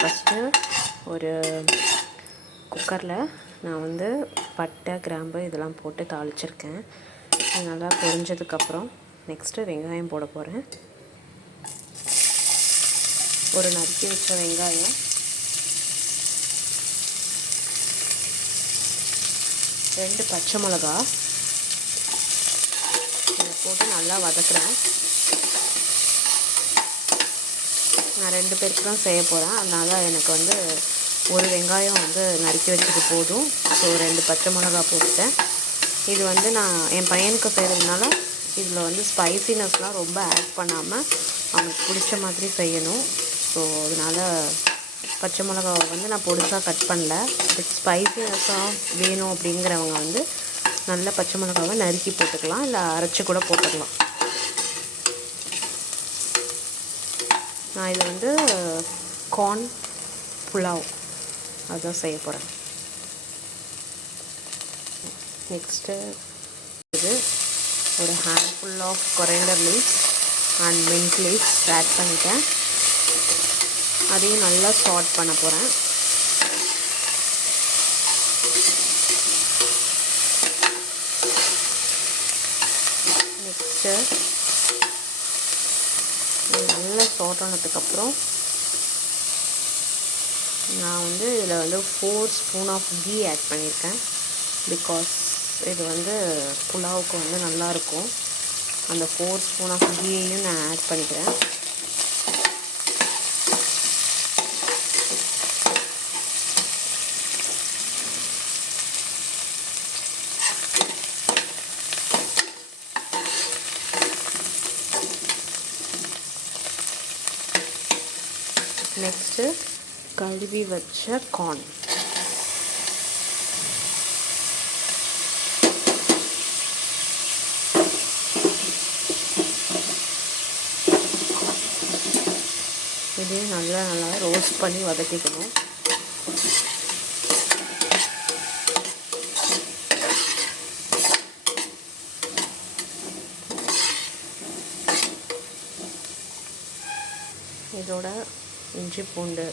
First ஒரு குக்கரில் நான் வந்து பட்டை கிராம்பு இதெல்லாம் போட்டு தாளிச்சிருக்கேன். இது நல்லா பொரிஞ்சதுக்கப்புறம் நெக்ஸ்ட்டு வெங்காயம் போட போகிறேன். ஒரு நறுக்கி வச்ச வெங்காயம், 2 பச்சை மிளகா இதை போட்டு நல்லா வதக்குறேன். நான் 2 பேருக்கு தான் செய்ய போகிறேன். அதனால் எனக்கு வந்து ஒரு வெங்காயம் வந்து நறுக்கி வச்சது போதும். ஸோ 2 பச்சை மிளகா போட்டுட்டேன். இது வந்து நான் என் பையனுக்கு செய்கிறதுனால இதில் வந்து ஸ்பைசினஸ்லாம் ரொம்ப ஆட் பண்ணாமல் அவனுக்கு பிடிச்ச மாதிரி செய்யணும். ஸோ அதனால் பச்சை மிளகாவை வந்து நான் பொடிசாக கட் பண்ணல. பட் ஸ்பைசினஸ்ஸாக வேணும் அப்படிங்கிறவங்க வந்து நல்ல பச்சை மிளகாவை நறுக்கி போட்டுக்கலாம், இல்லை அரைச்சி கூட போட்டுக்கலாம். நான் இது வந்து கார்ன் புலாவ் அதுதான் செய்ய போகிறேன். நெக்ஸ்ட்டு இது ஒரு handful of coriander leaves and mint leaves add பண்ணிட்டேன். அதையும் நல்லா சாட் பண்ண போகிறேன். நெக்ஸ்ட்டு நல்லா சாட் ஆனதுக்கப்புறம் நான் வந்து இதில் வந்து 4 ஸ்பூன் ஆஃப் கீ ஆட் பண்ணியிருக்கேன். பிகாஸ் இது வந்து புலாவுக்கு வந்து நல்லாயிருக்கும். அந்த 4 ஸ்பூன் ஆஃப் கீயையும் நான் ஆட் பண்ணிக்கிறேன். நெக்ஸ்ட்டு கழுவி வச்ச கார்ன், இதையும் நல்லா ரோஸ்ட் பண்ணி வதக்கிக்கணும். இதோட இஞ்சி பூண்டு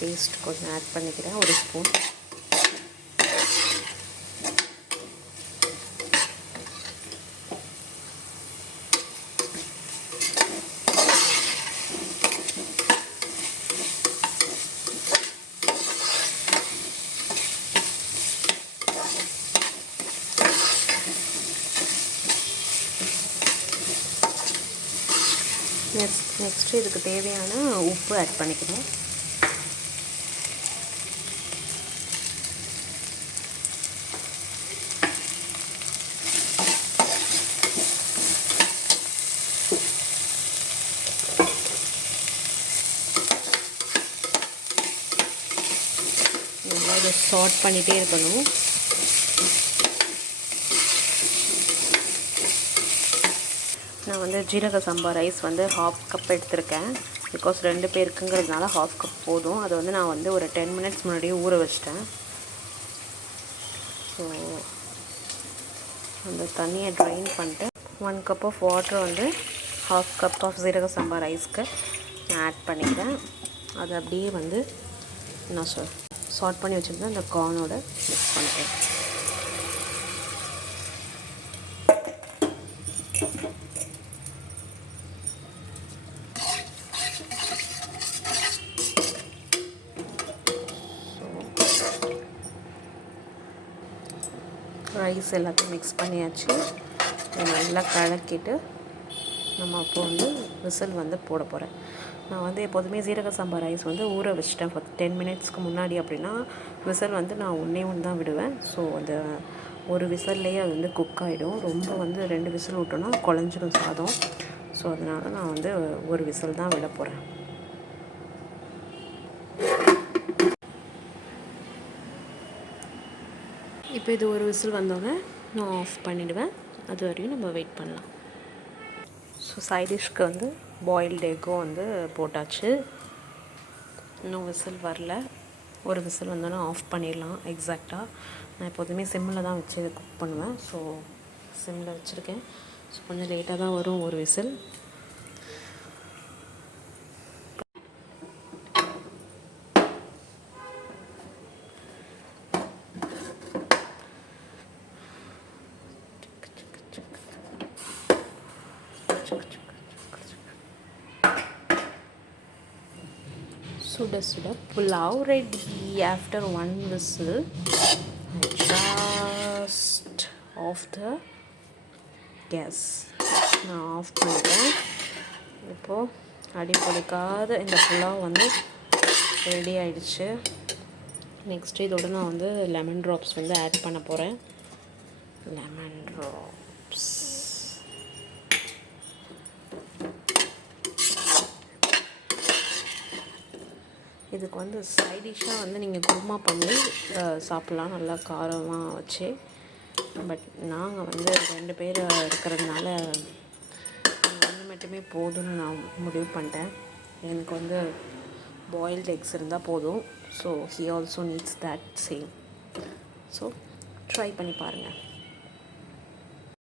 பேஸ்ட் கொஞ்சம் ஆட் பண்ணிக்கிறேன், 1 ஸ்பூன். நெக்ஸ்ட்டு இதுக்கு தேவையான உப்பு ஆட் பண்ணிக்கணும். நல்லா இதை சாட் பண்ணிகிட்டே இருக்கணும். நான் வந்து ஜீரக சம்பா ரைஸ் வந்து 1/2 கப் எடுத்திருக்கேன். பிகாஸ் 2 பேருக்குங்கிறதுனால 1/2 கப் போதும். அதை வந்து நான் வந்து ஒரு 10 மினிட்ஸ் முன்னாடியே ஊற வச்சிட்டேன். ஸோ அந்த தண்ணியை ட்ரைன் பண்ணிட்டு 1 கப் ஆஃப் வாட்டர் வந்து 1/2 கப் ஆஃப் ஜீரக சம்பா ரைஸ்க்கு நான் ஆட் பண்ணிக்கிறேன். அதை அப்படியே வந்து நான் சாட் பண்ணி வச்சுருந்தேன் அந்த கார்னோட மிக்ஸ் பண்ணிட்டேன். ரைஸ் எல்லாத்தையும் மிக்ஸ் பண்ணியாச்சு. நல்லா கலக்கிட்டு நம்ம அப்போ வந்து விசில் வந்து போட போகிறேன். நான் வந்து எப்போதுமே ஜீரக சம்பா ரைஸ் வந்து ஊற வச்சிட்டேன் 10 மினிட்ஸ்க்கு முன்னாடி. அப்படின்னா விசில் வந்து நான் 1 தான் விடுவேன். ஸோ அந்த ஒரு விசில்லையே அது வந்து குக் ஆகிடும். ரொம்ப வந்து 2 விசில் விட்டோன்னா குழஞ்சிடும் சாதம். ஸோ அதனால் நான் வந்து ஒரு விசில் தான் விட போகிறேன். இப்போ இது ஒரு விசில் வந்தோடனே நான் ஆஃப் பண்ணிவிடுவேன். அது வரையும் நம்ம வெயிட் பண்ணலாம். ஸோ சைட் டிஷ்க்கு வந்து பாயில்டு எக்கும் வந்து போட்டாச்சு. இன்னும் விசில் வரல. ஒரு விசில் வந்தோன்னா ஆஃப் பண்ணிடலாம். எக்ஸாக்டாக நான் எப்போதுமே சிம்மில் தான் வச்சு இதை குக் பண்ணுவேன். ஸோ சிம்மில் வச்சுருக்கேன். ஸோ கொஞ்சம் லேட்டாக தான் வரும் ஒரு விசில். சுட சுட pulao ready after 1 whistle. I just off the gas. நான் ஆஃப் பண்ணிட்டேன். இப்போது அடி பிடிக்காத இந்த புலாவ் வந்து ரெடி ஆகிடுச்சு. நெக்ஸ்ட்டு இதோட நான் வந்து லெமன் ட்ராப்ஸ் வந்து ஆட் பண்ண போகிறேன். லெமன் ட்ராப்ஸ் இதுக்கு வந்து சைட் டிஷ்ஷாக வந்து நீங்கள் குருமா பண்ணி சாப்பிட்லாம், நல்லா காரமாக வச்சு. பட் நாங்கள் வந்து 2 பேர் இருக்கிறதுனால ஒன்று மட்டுமே போதும்னு நான் முடிவு பண்ணிட்டேன். எனக்கு வந்து பாயில்டு எக்ஸ் இருந்தால் போதும். So he also needs that same. So try பண்ணி பாருங்கள்.